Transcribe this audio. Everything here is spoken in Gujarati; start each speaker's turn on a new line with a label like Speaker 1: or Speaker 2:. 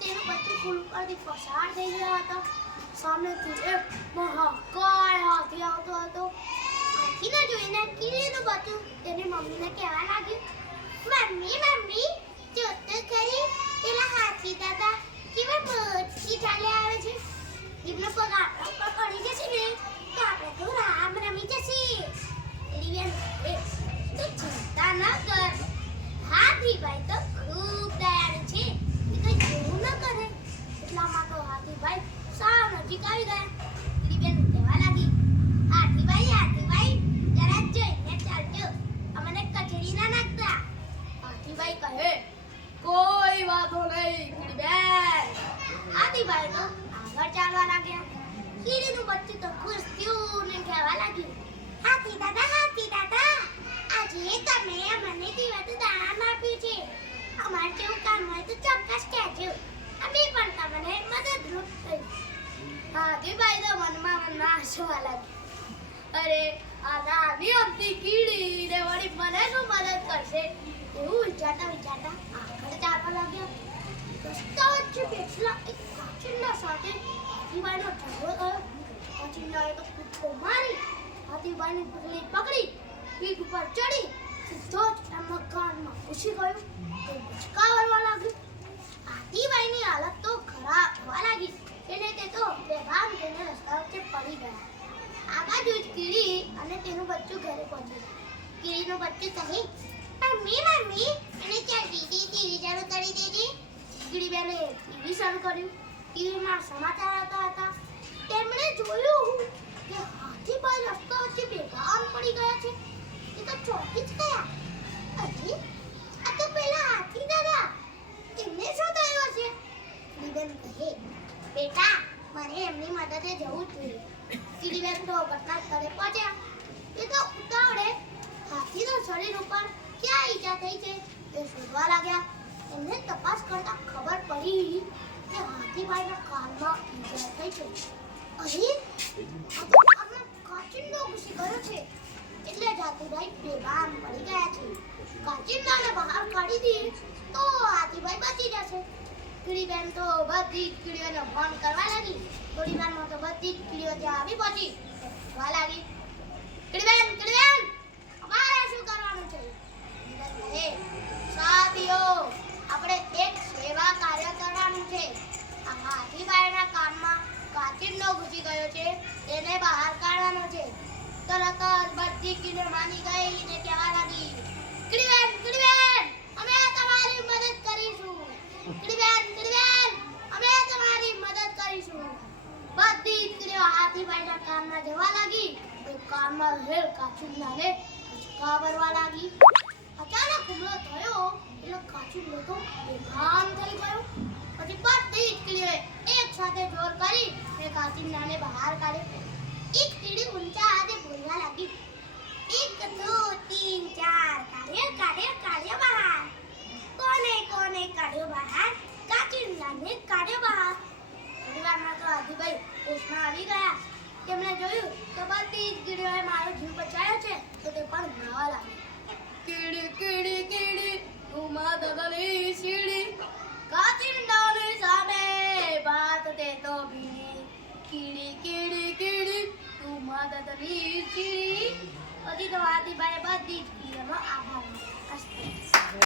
Speaker 1: તેનું બચ્ચું પુલ પરથી પસાર થઈ ગયો હતો સામેથી એક મહાકાય હાથી આવતો હતો હાથીને જોઈને કીડીનું બચ્ચું તેની મમ્મીને કહેવા લાગ્યું મમ્મી મમ્મી જો તો ખરી પેલા હાથી દાદા કેવા મોજથી ચાલે આવે છે એમનો પગ આપણા ઉપર પડી જશે ને તો આપણે તો રામ રમી જશે લિયન એ તું ચિંતા ન કર હાથીભાઈ તો ખૂબ દયાળુ છે એ કઈ જેવું ન કરે એટલામાં તો હાથીભાઈ સાવ નજીક આવી ગયા લિયન કહેવા લાગી હાથીભાઈ હાથીભાઈ જરા જોઈને ચાલજો અમને કચડી ના નાખતા હાથીભાઈ કહે. કોઈ વાતો નહીં કીડીબેન હાથીભાઈ તો આગળ ચાલવા લાગ્યા. કીડીનું બચ્ચું તો ખુશ થયું ને કહેવા લાગ્યું હાથી દાદા હાથી દાદા આજે તમે મને દીવત દાન આપ્યું છે. અમારે જેવું કામ હોય તો ચોક્કસ કહેજો. અમે પણ તમને મદદરૂપ થઈ હાથીભાઈ તો મનમાં મનમાં હસવા લાગ્યા. અરે આ નાની અમથી કીડી ને વળી મને શું મદદ એવું વિચારતા વિચારતા આગળ ચાલવા લાગ્યા. રસ્તા વચ્ચે બેઠેલા એક કાચિંડા સાથે હાથીભાઈનો ઝઘડો થયો. કાચિંડાએ તો કૂદકો મારી, હાથીભાઈની પુતળી પકડી, પીઠ ઉપર ચડી, સીધો જ એમના કાનમાં ઘૂસી ગયો. તે બચકા વળવા લાગ્યું. હાથીભાઈની હાલત તો ખરાબ થવા લાગી. એટલે તે તો બેભાન થઈને રસ્તા વચ્ચે પડી ગયા. આ બાજુ જ કીડી અને તેનું બચ્ચું ઘરે પહોંચ્યું. કીડીનું બચ્ચું કહે મમ્મી મમ્મી અને ત્યાં ટીવી ટીવી ચાલુ કરી દીધી. કીડી બેને ટીવી શરૂ કર્યું. ટીવીમાં સમાચાર આવતા હતા. તેમણે જોયું કે હાથીભાઈ રસ્તા વચ્ચે બેભાન પડી ગયા છે. એ તો ચોકી જ ગયા. અરે, આ તો પેલા હાથી દાદા. એમને શું થયું હશે? કીડીબેન કહે, બેટા, મારે એમની મદદે જવું જોઈએ. કીડીબેન તો ઘટના સ્થળે પહોંચ્યા. એ તો ઉતાવળે હાથીના શરીર ઉપર ક્યાં ઈજા થઈ છે? તે શોધવા લાગ્યા. એમને તપાસ કરતા ખબર પડી કે હાથીભાઈના કાનમાં ઈજા થઈ છે. અહીં તો કાચિંડો ઘૂસી ગયો છે. એટલે હાથીભાઈ બેભાન પડી ગયા છે. કાચિંડાને બહાર કાઢી દી તો હાથીભાઈ બચી જશે. કીડીબેન તો બધી જ કીડીઓને ફોન કરવા લાગી. થોડી વારમાં તો બધી જ કીડીઓ ત્યાં આવી પહોંચી. જોવા લાગી. ઘૂસી છે તેને બહાર કાઢવાનો છે. તરત જ બધી કીડીઓ માની ગઈ ને કહેવા લાગી કીડીબેન કીડીબેન અમે તમારી મદદ કરીશું. કીડીબેન કીડીબેન અમે તમારી મદદ કરીશું. બધી કીડીઓ હાથીભાઈના કામમાં જવા લાગી. તો કામમાં રહેલ કાચુંડાને હિંચકા ભરવા લાગી. અચાનક હુમલો થયો, એટલે કાચુંડો તો બેભાન થઈ ગયો. પછી બધી કીડીઓએ એક સાથે જોર કરી ને બહાર કાઢ્યો એક કીડી ઊંચા હાથે બોલવા લાગી એક દો તીન ચાર કાઢ્યો કાઢ્યો કાઢ્યો બહાર કોને કોને કાઢ્યો બહાર કાચિંડાને કાઢ્યો બહાર પરિવારમાં તો આદિભાઈ હોશમાં આવી ગયા તેમણે જોયું તો બધી કીડીઓએ મારો જીવ બચાવ્યો છે તો તે પણ નાવા લાગી કીડી કીડી કીડી કીડી કીડી તું મા દાદાની સીડી પછી તો આદિભાઈ બધી જ કીડીઓનો આભાર માન્યો. અસ્તુ